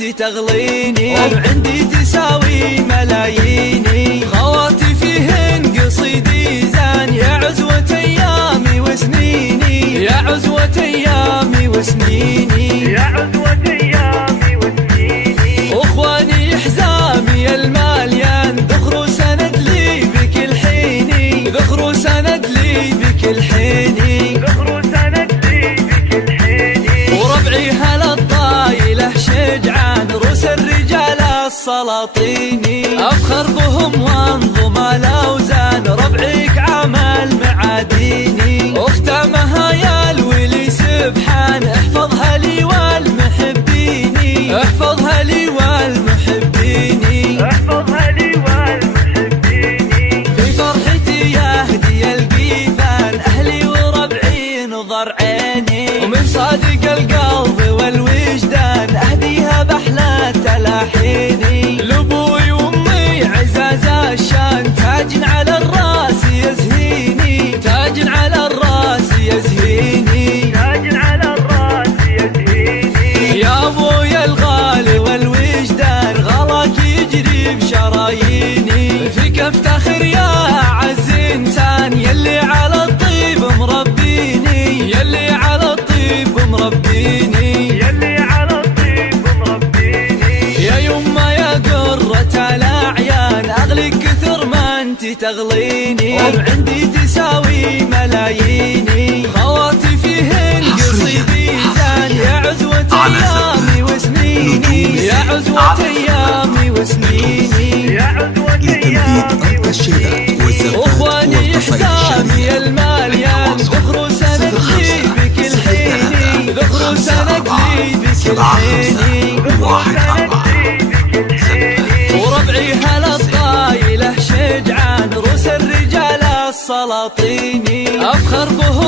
انت تغليني، وعندي تساوي ملاييني، خواتي فيهن قصيدي زان، يا عزوة ايامي وسنيني، يا عزوة ايامي وسنيني، يا عزوة ايامي وسنيني. واخواني حزامي الماليان، ذخروا سند لي بكل حيني، ذخروا سند لي بكل حيني، ذخروا سند لي بكل حيني. وربعي هلا الطايله شجعان، روس الرجال السلاطيني، افخر بهم وانظم الاوزان، ربعك عمل معاديني، اختامها يا الولي سبحان، احفظها لي والمحبيني، احفظها لي والمحبيني، احفظها لي والمحبيني. في فرحتي يهدي القيفان، اهلي وربعي نظر عيني، ومن صادق القلب والوجدان اهديها باحلى تلاحيني، لابوي وامي عزاز الشان، تاج على الراس يزهيني، تاج على الراس يزهيني، تاج على الراس يزهيني. يا ابويا الغالي والوجدان، غلاك يجري بشراييني، فيك افتخر يا اعز انسان، يلي على الطيب مربيني، يلي على الطيب مربيني، يلي على الطيب مربيني. يا يما يا قرة الاعيان، اغلق كثر ما انت تغليني، وعندي تساوي ملاييني، خواتي فيهن قصيدي زان، يا عزوة ايامي وسنيني، يا عزوة ايامي وسنيني، يا عزوة ايامي وسنيني. واخواني حسامي الماليان، ذخروا سند لي بكل حيني، ذخروا سند لي بكل حيني، ذخروا سند لي بكل حيني. وربعي هلا الطايله شجعان، روس الرجال السلاطيني، افخر بهم